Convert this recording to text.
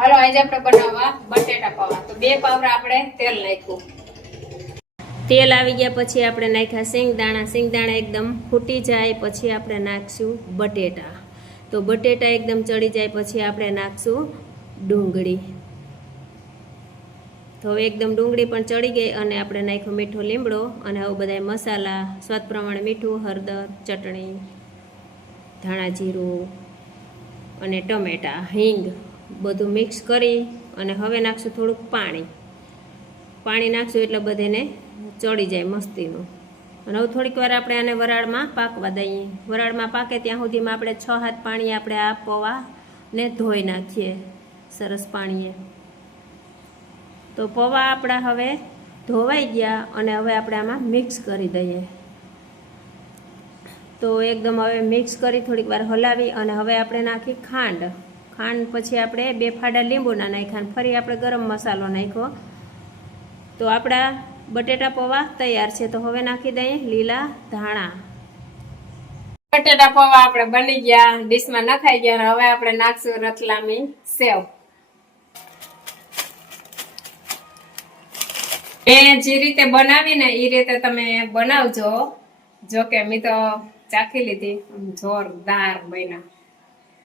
હાલો આજે આપણે બનાવવા બટેટા પૌવા. તો 2 પાવરા આપણે તેલ નાખ્યું. તેલ આવી ગયા પછી આપણે નાખ્યા સિંગદાણા. સિંગદાણા એકદમ ફૂટી જાય પછી આપણે નાખશું બટેટા. તો બટેટા એકદમ ચડી જાય પછી આપણે નાખશું ડુંગળી. તો હવે એકદમ ડુંગળી પણ ચડી ગઈ અને આપણે નાખ્યો મીઠો લીમડો અને હવે બધા મસાલા સ્વાદ પ્રમાણે મીઠું, હળદર, ચટણી, ધાણા જીરું અને ટમેટા, હિંગ બધું મિક્સ કરી અને હવે નાખશું થોડુંક પાણી નાખશું એટલે બધાને ચડી જાય મસ્તીનું. અને હવે થોડીક વાર આપણે આને વરાળમાં પાકવા દઈએ. વરાળમાં પાકે ત્યાં સુધીમાં આપણે 6 પાણી આપણે આ પૌવાને ધોઈ નાખીએ સરસ પાણીએ. તો પૌવા આપણા હવે ધોવાઈ ગયા અને હવે આપણે આમાં મિક્સ કરી દઈએ. તો એકદમ હવે મિક્સ કરી થોડીક વાર હલાવી અને હવે આપણે નાખી ખાંડ પછી આપણે 2 ફાડા લીંબુના નાખ્યા અને ફરી આપણે ગરમ મસાલો નાખ્યો. તો આપણા બટેટા પૌવા તૈયાર છે. તો હવે નાખી દઈએ લીલા ધાણા. બટેટા પૌવા આપણે બની ગયા, ડીશમાં નખાઈ ગયા અને હવે આપણે નાખશું રતલામી સેવ. મેં જે રીતે બનાવીને એ રીતે તમે બનાવજો. જો કે મેં તો ચાખી લીધી, જોરદાર બન્યા.